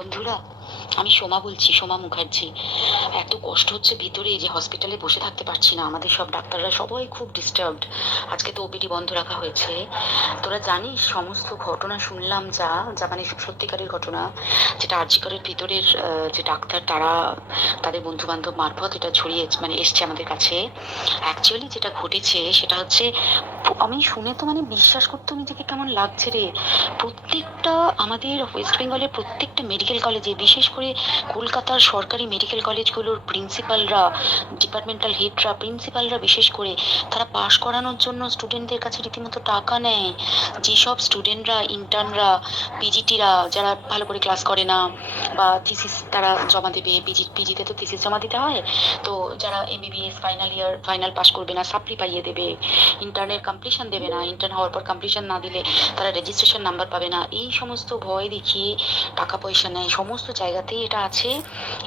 বন্ধুরা আমি সোমা বলছি, সোমা মুখার্জি। এত কষ্ট হচ্ছে ভিতরে যে হসপিটালে বসে থাকতে পারছি না। আমাদের সব ডাক্তাররা সবাই খুব ডিস্টার্বড আজকে তো ওপিডি বন্ধ রাখা হয়েছে। তোরা জানিস, সমস্ত ঘটনা শুনলাম যা যা মানে সত্যিকারের ঘটনা, যেটা আর্জিকরের ভিতরের যে ডাক্তার, তারা, তাদের বন্ধু বান্ধব মারফত এটা ছড়িয়ে মানে এসছে আমাদের কাছে। অ্যাকচুয়ালি যেটা ঘটেছে, সেটা হচ্ছে, আমি শুনে তো মানে বিশ্বাস করতে নিজেকে কেমন লাগছে রে। প্রত্যেকটা আমাদের ওয়েস্ট বেঙ্গলের প্রত্যেকটা মেডিকেল কলেজে বিশেষ করে কলকাতার সরকারি মেডিকেল কলেজগুলোর প্রিন্সিপালরা ডিপার্টমেন্টাল হেডরা প্রিন্সিপালরা বিশেষ করে, তারা পাশ করানোর জন্য স্টুডেন্টদের কাছে রীতিমতো টাকা নেয়। যেসব স্টুডেন্টরা ইন্টার্নরা পিজিটিরা যারা ভালো করে ক্লাস করে না, বা থিসিস তারা জমা দেবে পিজি পিজিতে তো থিসিস জমা দিতে হয়, তো যারা MBBS final year final pass করবে না সাপ্লি পাইয়ে দেবে। ইন্টার্নের কমপ্লিশন দেবে না ইন্টার্ন হওয়ার পর কমপ্লিশন না দিলে তারা রেজিস্ট্রেশন নাম্বার পাবে না। এই সমস্ত ভয় দেখিয়ে টাকা পয়সা নেয়, সমস্ত জায়গাতেই এটা আছে।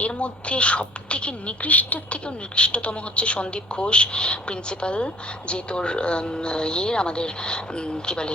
এর মধ্যে সব থেকে নিকৃষ্টের থেকেও নিকৃষ্টতম হচ্ছে সন্দীপ ঘোষ প্রিন্সিপাল যে তোর ইয়ে আমাদের কি বলে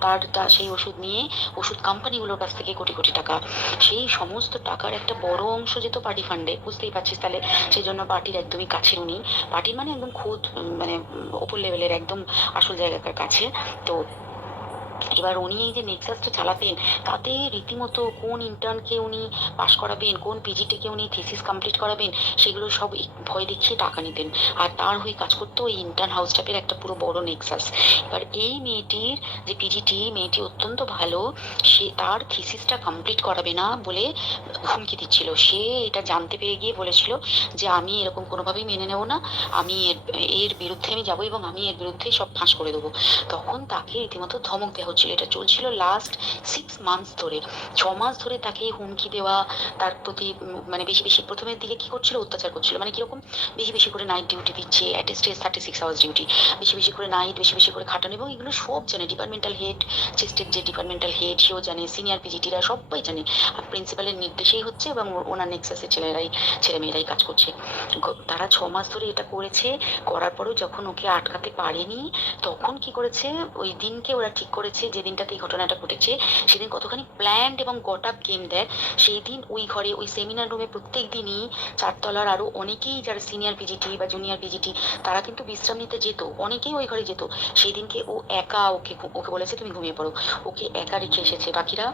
তার সেই ওষুধ নিয়ে, ওষুধ কোম্পানিগুলোর কাছ থেকে কোটি কোটি টাকা। সেই সমস্ত টাকার একটা বড় অংশ যেত পার্টি ফান্ডে বুঝতেই পারছিস তাহলে? সেই জন্য পার্টির একদমই কাছে উনি। পার্টির মানে একদম খুদ মানে ওপর লেভেলের একদম আসল জায়গাকার কাছে। তো এবার উনি এই যে নেক্সাসটা চালাতেন তাতে রীতিমতো কোন ইন্টার্নকে উনি পাশ করাবেন, কোন পিজিটিকে উনি থিসিস কমপ্লিট করাবেন, সেগুলো সব ভয় দেখিয়ে টাকা নিতেন আর তার হয়ে কাজ করতো ওই ইন্টার্ন হাউস স্টাফের একটা পুরো বড় নেক্সাস এবার এই মেয়েটির যে পিজিটি মেয়েটি অত্যন্ত ভালো, সে তার থিসিসটা কমপ্লিট করাবে না বলে হুমকি দিচ্ছিল। সে এটা জানতে পেরে গিয়ে বলেছিল যে আমি এরকম কোনোভাবেই মেনে নেব না, আমি এর এর বিরুদ্ধে আমি যাব এবং আমি এর বিরুদ্ধে সব ফাঁস করে দেবো। তখন তাকে রীতিমতো ধমক দেওয়া হচ্ছিল। এটা চলছিল লাস্ট সিক্স মান্থস ধরে। ছ মাস ধরে তাকে হুমকি দেওয়া, তার প্রতি মানে বেশি বেশি, প্রথমের দিকে কি করছিল? অত্যাচার করছিল। মানে কীরকম? বেশি বেশি করে নাইট ডিউটি দিচ্ছে অ্যাটেস্টে থার্টি সিক্স আওয়ার্স ডিউটি বেশি বেশি করে নাইট বেশি বেশি করে খাটানো এবং এগুলো সব জানে ডিপার্টমেন্টাল হেড চেস্টের যে ডিপার্টমেন্টাল হেড সেও জানে সিনিয়র পিজিটিরা সবাই জানে। আর প্রিন্সিপালের নির্দেশেই হচ্ছে এবং ওনার নেক্সাসের ছেলেরাই ছেলেমেয়েরাই কাজ করছে। তারা ছ মাস ধরে এটা করেছে, করার পরেও যখন ওকে আটকাতে পারেনি, তখন কি করেছে? ওই দিনকে ওরা ঠিক করেছে যে দিনটাতে এই ঘটনাটা ঘটেছে, সেদিন কতখানি প্ল্যান্ড এবং গট আপ গেম দেয় সেই দিন ওই ঘরে, ওই সেমিনার রুমে প্রত্যেক দিনই চারতলার আরও অনেকেই যারা সিনিয়র পিজিটি বা জুনিয়র পিজিটি তারা কিন্তু বিশ্রাম নিতে যেত, অনেকেই ওই ঘরে যেত। সেই দিনকে ও একা ওকে ওকে বলেছে, তুমি ঘুমিয়ে পড়ো। ওকে একা রেখে এসেছে। বাকিরা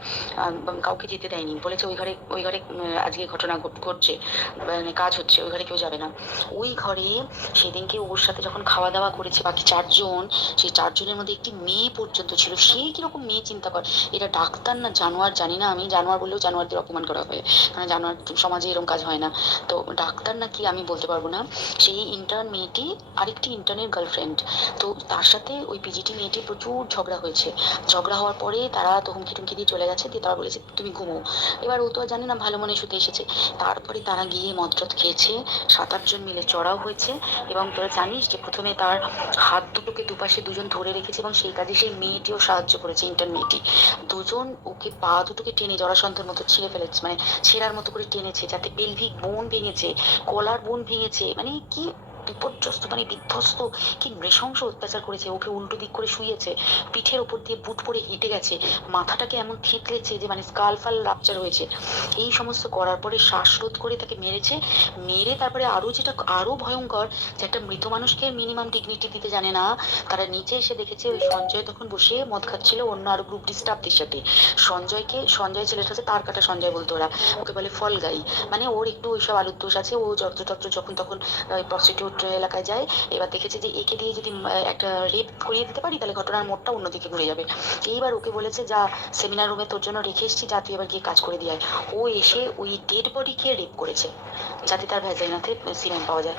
কাউকে যেতে দেয়নি। বলেছে, ওই ঘরে ওই ঘরে আজকে ঘটনা ঘট- ঘটছে মানে কাজ হচ্ছে, ওই ঘরে কেউ যাবে না। ওই ঘরে সেদিনকে ওর সাথে যখন খাওয়া দাওয়া করেছে বাকি চারজন, সেই চারজনের মধ্যে একটি মেয়ে পর্যন্ত ছিল। সে কীরকম মেয়ে চিন্তা কর? এটা ডাক্তার না জানোয়ার? জানি না আমি। জানোয়ার বললেও জানোয়ারদের অপমান করা হয়। কারণ জানোয়ার সমাজে এরকম কাজ হয় না। তো ডাক্তার না কি আমি বলতে পারব না? সেই ইন্টার্ন মেয়েটি আরেকটি ইন্টার্নের গার্লফ্রেন্ড তো তার সাথে ওই পিজিটি মেয়েটি প্রচুর ঝগড়া হয়েছে। ঝগড়া হওয়ার পরে তারা তো হুমকি টুমকি দিয়ে চলে গেছে। দিয়ে তারা বলেছে, তুমি ঘুমো। এবার ও তো আর জানে না, ভালো মনে শুতে এসেছে। তারপরে তারা গিয়ে মদ্রত খেয়েছে। সাত আটজন মিলে চড়াও হয়েছে। এবং তোরা জানিস যে প্রথমে তার হাত দুটোকে দুপাশে দুজন ধরে রেখেছে এবং সেই কাজে সেই মেয়েটিও সাহায্য করেছে ইন্টার মেয়েটি দুজন ওকে পা দুটোকে টেনে জরাসন্ধের মতো ছিঁড়ে ফেলেছে মানে ছেঁড়ার মতো করে টেনেছে, যাতে পেলভিক বোন ভেঙেছে কলার বোন ভেঙেছে মানে কি বিপর্যস্ত মানে বিধ্বস্ত, কি নৃশংস অত্যাচার করেছে। ওকে উল্টো দিক করে শুয়েছে, পিঠের ওপর দিয়ে বুট পরে হেঁটে গেছে, মাথাটাকে এমন থেতলেছে যে মানে স্কাল ফাল রাপচার হয়েছে। এই সমস্ত করার পরে শ্বাসরোধ করে তাকে মেরেছে। মেরে তারপরে আরও যেটা আরও ভয়ঙ্কর যে একটা মৃত মানুষকে মিনিমাম ডিগনিটি দিতে জানে না। তারা নিচে এসে দেখেছে ওই সঞ্জয় তখন বসে মদ খাচ্ছিল অন্য আরও গ্রুপ ডিস্টার্বদের সাথে। সঞ্জয়কে, সঞ্জয় ছেলেটা হচ্ছে তার কাটা সঞ্জয় বলতো ওরা। ওকে বলে ফল গাই। মানে ওর একটু ওইসব আলুর দোষ আছে। ও যত্র যখন তখন প্রস্টিটিউট এলাকায় যায়, এবার দেখেছে যে একে দিয়ে যদি একটা রেপ করিয়ে দিতে পারি, তাহলে ঘটনার মোড়টা অন্যদিকে ঘুরে যাবে এইবার ওকে বলেছে, যা সেমিনার রুমে তোর জন্য রেখে এসেছি, যা, তুই এবার গিয়ে কাজ করে দিয়ে। ও এসে ওই ডেড বডিকে রেপ করেছে, যাতে তার ভ্যাজাইনাতে সিমেন্ট পাওয়া যায়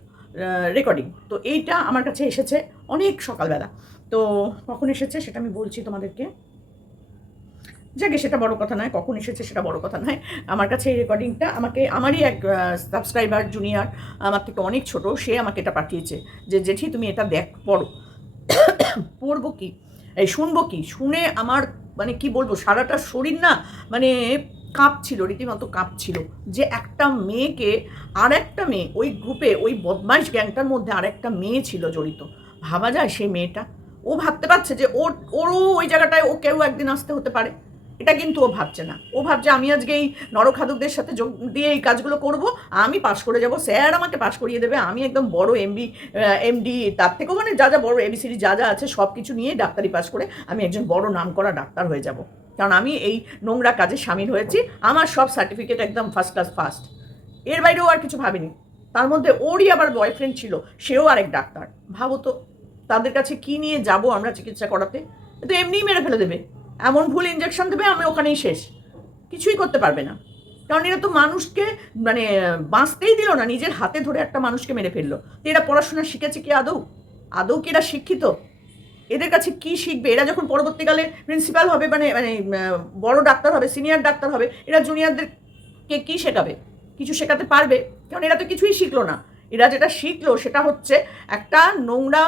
রেকর্ডিং তো এইটা আমার কাছে এসেছে অনেক সকালবেলা। তো কখন এসেছে সেটা আমি বলছি তোমাদেরকে। যাকে সেটা বড় কথা নয়, কখন এসেছে সেটা বড় কথা নয়। আমার কাছে এই রেকর্ডিংটা আমাকে, আমারই এক সাবস্ক্রাইবার জুনিয়র আমার থেকে অনেক ছোট, সে আমাকে এটা পাঠিয়েছে যে, জেঠি, তুমি এটা দেখ, পড়ো। পড়ব কি? এই শুনব কি? শুনে আমার মানে কি বলব, সারাটা শরীর না মানে কাঁপছিল, রীতিমতো কাঁপছিল যে একটা মেয়েকে আর একটা মেয়ে, ওই গ্রুপে ওই বদমাইশ গ্যাংটার মধ্যে আর একটা মেয়ে ছিল জড়িত। ভাবা যায় সেই মেয়েটা। ও ভাবতে পারছে যে ওর, ওরও ওই জায়গাটায় ও কেউ একদিন আসতে হতে পারে। এটা কিন্তু ও ভাবছে না। ও ভাবছে, আমি আজকে এই নরখাদকদের সাথে যোগ, দিয়ে এই কাজগুলো করব। আমি পাশ করে যাব। স্যার আমাকে পাশ করিয়ে দেবে। আমি একদম বড় এমবি এমডি তার থেকেও মানে যা যা বড় এবিসিডি যা যা আছে সব কিছু নিয়ে ডাক্তারি পাশ করে আমি একজন বড় নাম করা ডাক্তার হয়ে যাব। কারণ আমি এই নোংরা কাজে সামিল হয়েছি। আমার সব সার্টিফিকেট একদম ফার্স্ট ক্লাস ফার্স্ট এর বাইরেও আর কিছু ভাবিনি। তার মধ্যে ওরই আবার বয়ফ্রেন্ড ছিল, সেও আরেক ডাক্তার। ভাবো তো, তাদের কাছে কি নিয়ে যাব আমরা চিকিৎসা করাতে? তো এমনিই মেরে ফেলে দেবে। এমন ভুল ইঞ্জেকশন দেবে, আমি ওখানেই শেষ। কিছুই করতে পারবে না। কারণ এরা তো মানুষকে মানে বাঁচতেই দিল না, নিজের হাতে ধরে একটা মানুষকে মেরে ফেলল। এরা পড়াশোনা শিখেছে কি আদৌ? আদৌ কি এরা শিক্ষিত? এদের কাছে কি শিখবে? এরা যখন পরবর্তীকালে প্রিন্সিপাল হবে মানে মানে বড় ডাক্তার হবে সিনিয়র ডাক্তার হবে, এরা জুনিয়রদেরকে কি শেখাবে? কিছু শেখাতে পারবে? কারণ এরা তো কিছুই শিখলো না। এরা যেটা শিখলো সেটা হচ্ছে একটা নোংরা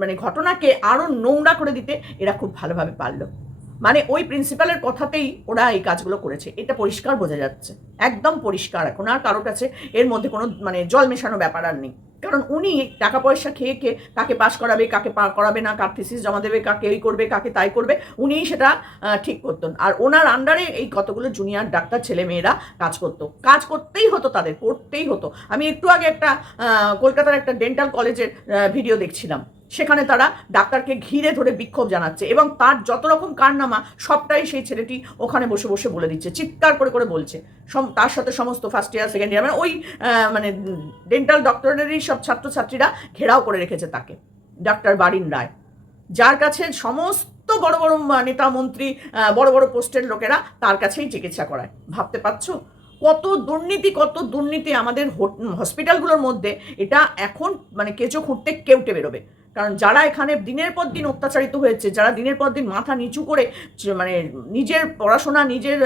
মানে ঘটনাকে আরও নোংরা করে দিতে এরা খুব ভালোভাবে পারল। মানে ওই প্রিন্সিপালের কথাতেই ওরা এই কাজগুলো করেছে। এটা পরিষ্কার বোঝা যাচ্ছে। একদম পরিষ্কার। এখন আর কারোর কাছে এর মধ্যে কোনো মানে জল মেশানো ব্যাপার আর নেই। কারণ উনি টাকা পয়সা খেয়ে খেয়ে কাকে পাস করাবে, কাকে পা করাবে না, কার থিসিস জমা দেবে, কাকে এই করবে, কাকে তাই করবে, উনিই সেটা ঠিক করতেন। আর ওনার আন্ডারে এই কতগুলো জুনিয়র ডাক্তার ছেলে মেয়েরা কাজ করতো। কাজ করতেই হতো তাদের, করতেই হতো। আমি একটু আগে একটা কলকাতার একটা ডেন্টাল কলেজের ভিডিও দেখছিলাম। সেখানে তারা ডাক্তারকে ঘিরে ধরে বিক্ষোভ জানাচ্ছে এবং তার যত রকম কারনামা, সবটাই সেই ছেলেটি ওখানে বসে বসে বলে দিচ্ছে, চিৎকার করে করে বলছে। তার সাথে সমস্ত ফার্স্ট ইয়ার সেকেন্ড ইয়ার মানে ওই মানে ডেন্টাল ডক্টরেরই সব ছাত্রছাত্রীরা ঘেরাও করে রেখেছে তাকে, ডাক্তার বারিন রায়। যার কাছে সমস্ত বড় বড় নেতা মন্ত্রী বড় বড় পোস্টের লোকেরা তার কাছেই চিকিৎসা করায়। ভাবতে পারছ? কত দুর্নীতি কত দুর্নীতি আমাদের হসপিটালগুলোর মধ্যে, এটা এখন মানে কেঁচো খুঁড়তে কেউটে বেরোবে। কারণ যারা এখানে দিনের পর দিন অত্যাচারিত হয়েছে, যারা দিনের পর দিন মাথা নিচু করে মানে নিজের পড়াশোনা, নিজের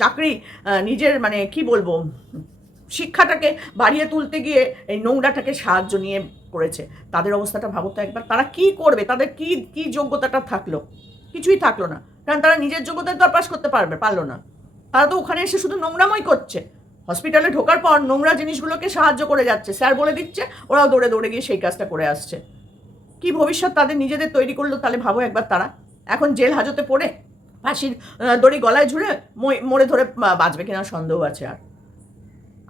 চাকরি নিজের মানে কি বলব, শিক্ষাটাকে বাড়িয়ে তুলতে গিয়ে এই নোংরাটাকে সাহায্য নিয়ে করেছে। তাদের অবস্থাটা ভাবো তো একবার, তারা কি করবে? তাদের কি কি যোগ্যতাটা থাকল? কিছুই থাকল না। কারণ তারা নিজের যোগ্যতায় তো পাশ করতে পারবে, পারল না। তারা তো ওখানে এসে শুধু নোংরাময় করছে। হসপিটালে ঢোকার পর নোংরা জিনিসগুলোকে সাহায্য করে যাচ্ছে। স্যার বলে দিচ্ছে, ওরাও দৌড়ে দৌড়ে গিয়ে সেই কাজটা করে আসছে। কি ভবিষ্যৎ তাদের নিজেদের তৈরি করল তাহলে ভাবো একবার তারা। এখন জেল হাজতে পড়ে, ফাঁসির দড়ি গলায় ঝুড়ে মরে ধরে বাঁচবে কিনা সন্দেহ আছে আর।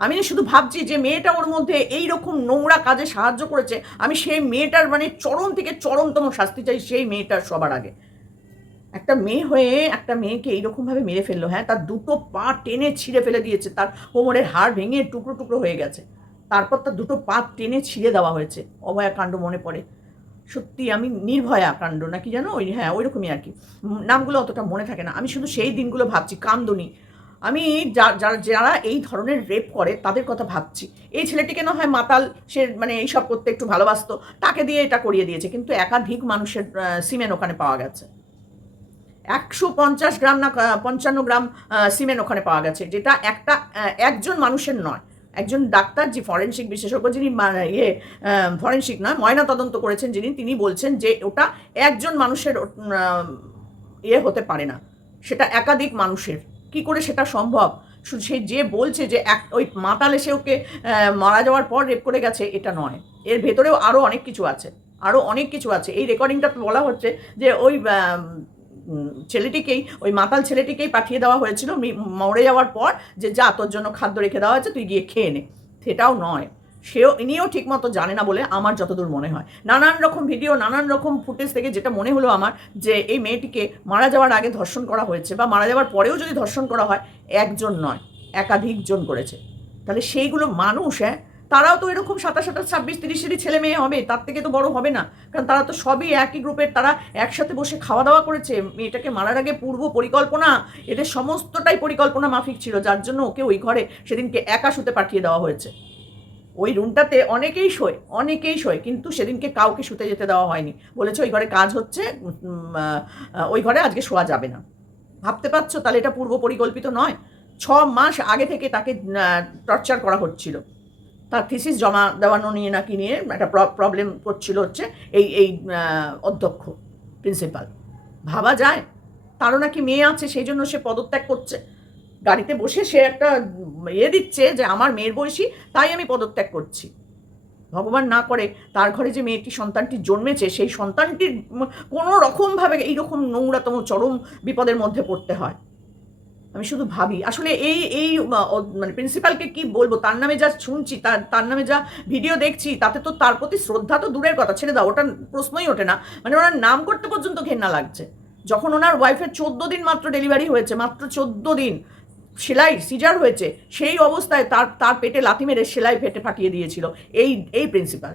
আমি শুধু ভাবছি যে মেয়েটা ওর মধ্যে এই রকম নোংরা কাজে সাহায্য করেছে, আমি সেই মেয়েটার মানে চরম থেকে চরমতম শাস্তি চাই সেই মেয়েটার সবার আগে। একটা মেয়ে হয়ে একটা মেয়েকে এইরকমভাবে মেরে ফেলল হ্যাঁ তার দুটো পা টেনে ছিঁড়ে ফেলে দিয়েছে, তার কোমরের হাড় ভেঙে টুকরো টুকরো হয়ে গেছে, তারপর তার দুটো পা টেনে ছিঁড়ে দেওয়া হয়েছে, অভয়াকাণ্ড মনে পড়ে। সত্যি আমি নির্ভয়া কাণ্ড নাকি জানো? ওই হ্যাঁ ওই রকমই আর কি। নামগুলো অতটা মনে থাকে না। আমি শুধু সেই দিনগুলো ভাবছি, কামদুনি। আমি যারা যারা এই ধরনের রেপ করে, তাদের কথা ভাবছি। এই ছেলেটিকে না হয় মাতাল, সে মানে এইসব করতে একটু ভালোবাসতো, তাকে দিয়ে এটা করিয়ে দিয়েছে। কিন্তু একাধিক মানুষের সিমেন্ট ওখানে পাওয়া গেছে। একশো পঞ্চাশ গ্রাম না পঞ্চান্ন গ্রাম সিমেন্ট ওখানে পাওয়া গেছে। যেটা একটা একজন মানুষের নয়। একজন ডাক্তার যে ফরেনসিক বিশেষজ্ঞ যিনি ইয়ে ফরেনসিক নয় ময়না তদন্ত করেছেন, যিনি, তিনি বলছেন যে ওটা একজন মানুষের ইয়ে হতে পারে না। সেটা একাধিক মানুষের। কি করে সেটা সম্ভব? সে যে বলছে যে এক, ওই মাতাল এসে ওকে মারা যাওয়ার পর রেপ করে গেছে, এটা নয়। এর ভেতরেও আরও অনেক কিছু আছে। আরও অনেক কিছু আছে। এই রেকর্ডিংটা বলা হচ্ছে যে ওই ছেলেটিকেই, ওই মাতাল ছেলেটিকেই পাঠিয়ে দেওয়া হয়েছিল। মরে যাওয়ার পর যে, যা, তোর জন্য খাদ্য রেখে দেওয়া হয়েছে, তুই গিয়ে খেয়ে নে। সেটাও নয়। সেও, ইনিও ঠিকমতো জানে না বলে আমার যতদূর মনে হয়। নানান রকম ভিডিও, নানান রকম ফুটেজ থেকে যেটা মনে হলো আমার যে, এই মেয়েটিকে মারা যাওয়ার আগে ধর্ষণ করা হয়েছে বা মারা যাওয়ার পরেও যদি ধর্ষণ করা হয়, একজন নয়, একাধিকজন করেছে। তাহলে সেইগুলো মানুষ হ্যাঁ তারাও তো এরকম সাতাশ সাতাশ ছাব্বিশ, তিরিশেরই ছেলে মেয়ে হবে, তার থেকে তো বড় হবে না। কারণ তারা তো সবই একই গ্রুপের, তারা একসাথে বসে খাওয়া দাওয়া করেছে। মেয়েটাকে মারার আগে পূর্ব পরিকল্পনা, এদের সমস্তটাই পরিকল্পনা মাফিক ছিল, যার জন্য ওকে ওই ঘরে সেদিনকে একা শুতে পাঠিয়ে দেওয়া হয়েছে। ওই রুমটাতে অনেকেই শোয় অনেকেই শোয়, কিন্তু সেদিনকে কাউকে শুতে যেতে দেওয়া হয়নি। বলেছে ওই ঘরে কাজ হচ্ছে ওই ঘরে আজকে শোয়া যাবে না। ভাবতে পারছ? তাহলে এটা পূর্ব পরিকল্পিত নয়। ছ মাস আগে থেকে তাকে টর্চার করা হচ্ছিল। তার থিসিস জমা দেওয়ানো নিয়ে নাকি নিয়ে একটা প্রবলেম করছিল হচ্ছে এই এই অধ্যক্ষ প্রিন্সিপাল ভাবা যায়, তারও নাকি মেয়ে আছে, সেই জন্য সে পদত্যাগ করছে। গাড়িতে বসে সে একটা ইয়ে দিচ্ছে যে আমার মেয়ের বয়সী, তাই আমি পদত্যাগ করছি। ভগবান না করে তার ঘরে যে মেয়েটি সন্তানটি জন্মেছে, সেই সন্তানটির কোনো রকমভাবে এইরকম নোংরাতম, চরম বিপদের মধ্যে পড়তে হয়। আমি শুধু ভাবি। আসলে এই এই মানে প্রিন্সিপালকে কি বলব? তার নামে যা শুনছি, তার তার নামে যা ভিডিও দেখছি, তাতে তো তার প্রতি শ্রদ্ধা তো দূরের কথা। ছেড়ে দাও, ওটা প্রশ্নই ওঠে না। মানে ওনার নাম করতে পর্যন্ত ঘেন্না লাগছে। যখন ওনার ওয়াইফের চোদ্দ দিন মাত্র ডেলিভারি হয়েছে, মাত্র চোদ্দ দিন সেলাই সিজার হয়েছে, সেই অবস্থায় তার তার পেটে লাথি মেরে সেলাই ফেটে ফাটিয়ে দিয়েছিল। এই এই প্রিন্সিপাল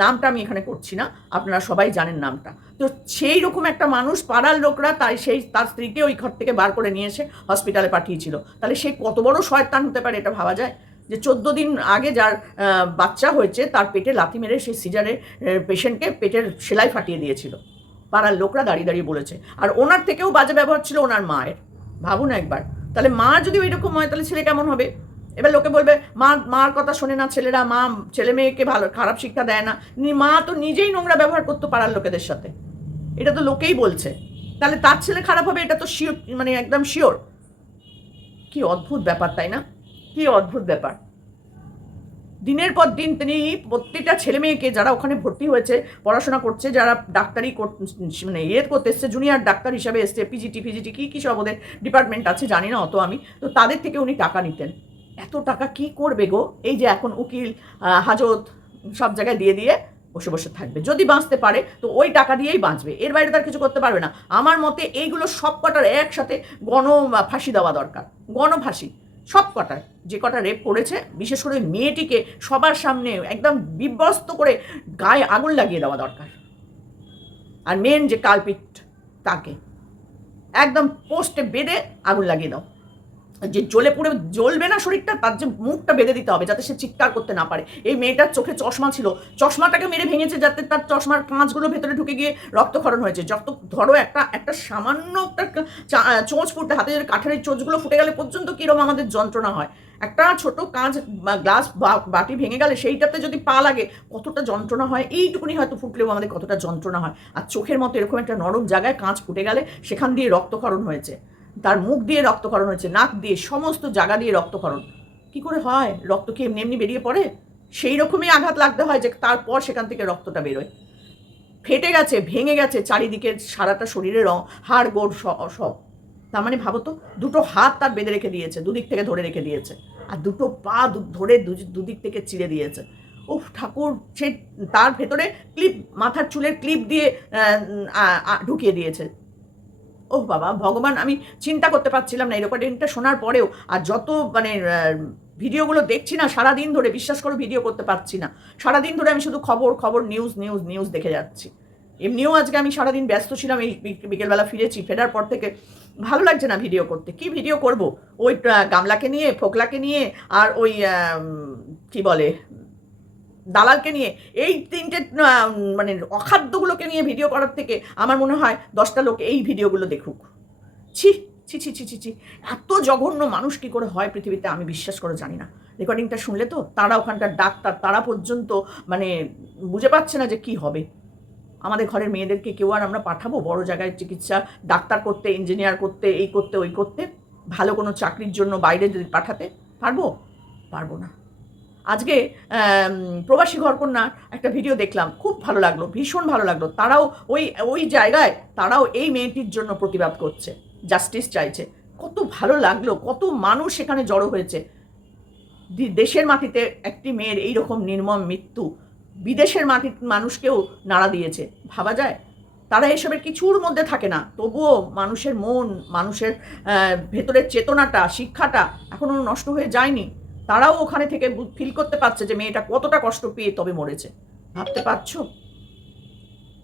নামটা আমি এখানে করছি না। আপনারা সবাই জানেন নামটা। তো সেই রকম একটা মানুষ পাড়ার লোকরা তাই সেই, তার স্ত্রীকে ওই ঘর থেকে বার করে নিয়ে এসে হসপিটালে পাঠিয়েছিল। তাহলে সে কত বড় শয়তান হতে পারে এটা ভাবা যায়? যে চোদ্দ দিন আগে যার বাচ্চা হয়েছে, তার পেটে লাথি মেরে সেই সিজারে পেশেন্টকে পেটের সেলাই ফাটিয়ে দিয়েছিল। পাড়ার লোকরা দাঁড়িয়ে দাঁড়িয়ে বলেছে। আর ওনার থেকেও বাজে ব্যবহার ছিল ওনার মায়ের। ভাবুন একবার। তাহলে মা যদি ওই রকম হয়, তাহলে ছেলে কেমন হবে? এবার লোকে বলবে, মা, মার কথা শোনে না ছেলেরা, মা, ছেলে মেয়েকে ভালো, খারাপ শিক্ষা দেয় না। মা তো নিজেই নোংরা ব্যবহার করতো পাড়ার লোকেদের সাথে। এটা তো লোকেই বলছে। তাহলে তার ছেলে খারাপ হবে, এটা তো শিওর মানে একদম শিওর। কি অদ্ভুত ব্যাপার, তাই না? কি অদ্ভুত ব্যাপার। দিনের পর দিন তিনি প্রত্যেকটা ছেলে মেয়েকে যারা ওখানে ভর্তি হয়েছে, পড়াশোনা করছে, যারা ডাক্তারি মানে ইয়ে করতে এসছে জুনিয়র ডাক্তার হিসাবে এসছে পিজিটি ফিজিটি কী কী সব ওদের ডিপার্টমেন্ট আছে, জানি না অত আমি। তো তাদের থেকে উনি টাকা নিতেন। এত টাকা কি করবে গো? এই যে এখন উকিল হাজত, সব জায়গায় দিয়ে দিয়ে বসে বসে থাকবে। যদি বাঁচতে পারে, তো ওই টাকা দিয়েই বাঁচবে। এর বাইরে তার কিছু করতে পারবে না। আমার মতে এইগুলো সব কটার একসাথে গণ ফাঁসি দেওয়া দরকার। গণফাঁসি সব কটার যে কটা রেপ করেছে, বিশেষ করে মেয়েটিকে সবার সামনে একদম বিব্যস্ত করে গায়ে আগুন লাগিয়ে দেওয়া দরকার। আর মেন যে কালপিট তাকে। একদম পোস্টে বেঁধে আগুন লাগিয়ে দাও। যে জ্বলে পুড়ে, জ্বলবে না শরীরটা, তার যে মুখটা বেঁধে দিতে হবে যাতে সে চিৎকার করতে না পারে। এই মেয়েটার চোখে চশমা ছিল। চশমাটাকে মেরে ভেঙেছে যাতে তার চশমার কাঁচগুলো ভেতরে ঢুকে গিয়ে রক্তক্ষরণ হয়েছে। যত ধরো একটা একটা সামান্য একটা চোঁচ ফুটে হাতে কাঠের চোঁচগুলো ফুটে গেলে পর্যন্ত কীরকম আমাদের যন্ত্রণা হয়। একটা ছোট কাঁচ গ্লাস বাটি ভেঙে গেলে সেইটাতে যদি পা লাগে, কতটা যন্ত্রণা হয়? এইটুকুনি হয়তো ফুটলেও আমাদের কতটা যন্ত্রণা হয়। আর চোখের মতো এরকম একটা নরম জায়গায় কাঁচ ফুটে গেলে সেখান দিয়ে রক্তক্ষরণ হয়েছে। তার মুখ দিয়ে রক্তক্ষরণ হয়েছে, নাক দিয়ে, সমস্ত জায়গা দিয়ে রক্তক্ষরণ। কি করে হয়? রক্ত কি এমনি এমনি বেরিয়ে পড়ে? সেই রকমই আঘাত লাগতে হয় যে তারপর সেখান থেকে রক্তটা বেরোয়। ফেটে গেছে, ভেঙে গেছে, চারিদিকে সারাটা শরীরে রং, হাড়, গোড় সব। তার মানে ভাবো তো, দুটো হাত তার বেঁধে রেখে দিয়েছে, দুদিক থেকে ধরে রেখে দিয়েছে। আর দুটো পা ধরে দুদিক থেকে চিড়ে দিয়েছে। উফ, ঠাকুর, সে তার ভেতরে ক্লিপ, মাথার চুলের ক্লিপ দিয়ে ঢুকিয়ে দিয়েছে। ওহ বাবা, ভগবান, আমি চিন্তা করতে পারছিলাম না এই রেকর্ডিংটা শোনার পরেও। আর যত মানে ভিডিওগুলো দেখছি না, সারাদিন ধরে, বিশ্বাস করে, ভিডিও করতে পারছি না। সারাদিন ধরে আমি শুধু খবর খবর নিউজ নিউজ নিউজ দেখে যাচ্ছি। এমনিও আজকে আমি সারাদিন ব্যস্ত ছিলাম, এই বিকেলবেলা ফিরেছি, ফেরার পর থেকে ভালো লাগছে না ভিডিও করতে। কি ভিডিও করব? ওই গামলাকে নিয়ে, ফোকলাকে নিয়ে, আর ওই কি বলে দালালকে নিয়ে, এই তিনটে মানে অখাদ্যগুলোকে নিয়ে ভিডিও করার থেকে আমার মনে হয় দশটা লোক এই ভিডিওগুলো দেখুক। ছি ছি ছি ছি ছি ছি। এত জঘন্য মানুষ কী করে হয় পৃথিবীতে আমি বিশ্বাস করে জানি না। রেকর্ডিংটা শুনলে তো তারা ওখানকার ডাক্তার, তারা পর্যন্ত মানে বুঝে পাচ্ছে না যে কি হবে। আমাদের ঘরের মেয়েদেরকে কেউ আর আমরা পাঠাবো? বড় জায়গায় চিকিৎসা, ডাক্তার করতে ইঞ্জিনিয়ার করতে, এই করতে, ওই করতে, ভালো কোনো চাকরির জন্য বাইরে পাঠাতে, পারব? পারব না। আজকে প্রবাসী ঘরকন্যার একটা ভিডিও দেখলাম। খুব ভালো লাগল, ভীষণ ভালো লাগল। তারাও ওই ওই জায়গায় তারাও এই মেয়েটির জন্য প্রতিবাদ করছে জাস্টিস চাইছে। কত ভালো লাগল, কত মানুষ সেখানে জড়ো হয়েছে। দেশের মাটিতে একটি মেয়ের এই রকম নির্মম মৃত্যু, বিদেশের মাটির মানুষকেও নাড়া দিয়েছে। ভাবা যায়? তারা এসবের কিছুর মধ্যে থাকে না। তবুও মানুষের মন, মানুষের ভেতরের চেতনাটা, শিক্ষাটা এখনও নষ্ট হয়ে যায়নি। তারাও ওখানে থেকে ফিল করতে পারছে যে মেয়েটা কতটা কষ্ট পেয়ে তবে মরেছে। ভাবতে পারছ?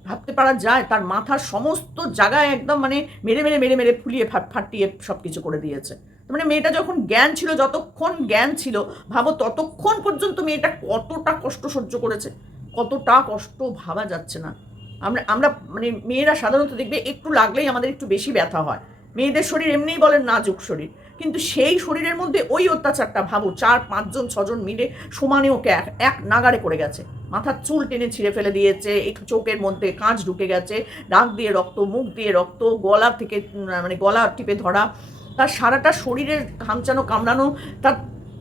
ভাবতে পারা যায়, তার মাথার সমস্ত জায়গায় একদম মানে মেরে মেরে মেরে মেরে ফুলিয়ে ফাট, ফাটিয়ে সব কিছু করে দিয়েছে। মানে মেয়েটা যখন জ্ঞান ছিল, যতক্ষণ জ্ঞান ছিল, ভাবো ততক্ষণ পর্যন্ত মেয়েটা কতটা কষ্ট সহ্য করেছে। কতটা কষ্ট ভাবা যাচ্ছে না। আমরা আমরা মানে মেয়েরা সাধারণত দেখবে একটু লাগলেই আমাদের একটু বেশি ব্যথা হয়। মেয়েদের শরীর এমনিই বলেন নাজুক শরীর। কিন্তু সেই শরীরের মধ্যে ওই অত্যাচারটা ভাবো, চার, পাঁচজন, ছজন মিলে সমানে ওকে এক নাগারে করে গেছে। মাথার চুল টেনে ছিঁড়ে ফেলে দিয়েছে একটু চোখের মধ্যে কাঁচ ঢুকে গেছে নাক দিয়ে রক্ত, মুখ দিয়ে রক্ত, গলা থেকে মানে গলা টিপে ধরা, তার সারাটা শরীরের খামচানো কামড়ানো, তার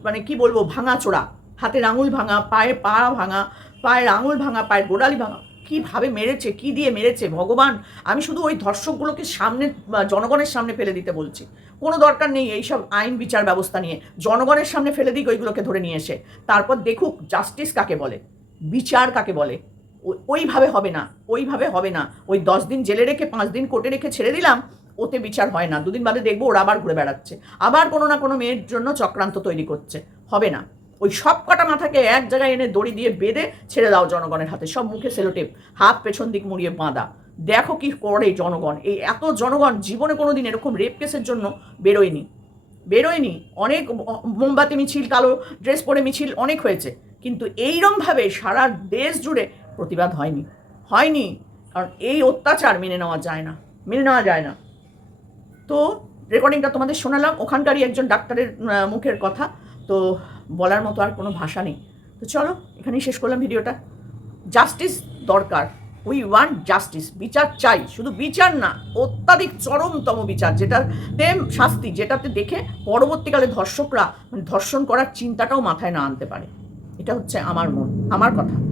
মানে কি বলব ভাঙা চোরা হাতের আঙুল ভাঙা পায়ের পা ভাঙা, পায়ের আঙুল ভাঙা, পায়ের গোড়ালি ভাঙা কীভাবে মেরেছে, কি দিয়ে মেরেছে? ভগবান, আমি শুধু ওই ধর্ষকগুলোকে সামনে জনগণের সামনে ফেলে দিতে বলছি। কোনো দরকার নেই এইসব আইন বিচার ব্যবস্থা নিয়ে। জনগণের সামনে ফেলে দিক ওইগুলোকে ধরে নিয়ে এসে। তারপর দেখুক জাস্টিস কাকে বলে, বিচার কাকে বলে। ওইভাবে হবে না, ওইভাবে হবে না। ওই দশ দিন জেলে রেখে, পাঁচ দিন কোর্টে রেখে ছেড়ে দিলাম, ওতে বিচার হয় না। দুদিন বাদে দেখব ওরা আবার ঘুরে বেড়াচ্ছে। আবার কোনো না কোনো মেয়ের জন্য চক্রান্ত তৈরি করছে। হবে না। ওই সব কটা মাথাকে এক জায়গায় এনে দড়ি দিয়ে বেঁধে ছেড়ে দাও জনগণের হাতে। সব মুখে সেলোটেপ, হাত পেছন দিক মুড়িয়ে বাঁধা। দেখো কি করে জনগণ। এই এত জনগণ জীবনে কোনো দিন এরকম রেপ কেসের জন্য বেরোয়নি। বেরোয়নি। অনেক মোমবাতি, মিছিল, কালো ড্রেস পরে মিছিল অনেক হয়েছে। কিন্তু এইরমভাবে সারা দেশ জুড়ে প্রতিবাদ হয়নি। হয়নি। কারণ এই অত্যাচার মেনে নেওয়া যায় না। মেনে নেওয়া যায় না। তো রেকর্ডিংটা তোমাদের শোনালাম। ওখানকারই একজন ডাক্তারের মুখের কথা। তো বলার মতো আর কোনো ভাষা নেই। তো চলো, এখানেই শেষ করলাম ভিডিওটা। জাস্টিস দরকার। উই ওয়ান্ট জাস্টিস বিচার চাই। শুধু বিচার না, অত্যাধিক চরমতম বিচার, যেটাতে শাস্তি, যেটাতে দেখে পরবর্তীকালে ধর্ষকরা মানে ধর্ষণ করার চিন্তাটাও মাথায় না আনতে পারে। এটা হচ্ছে আমার মন, আমার কথা।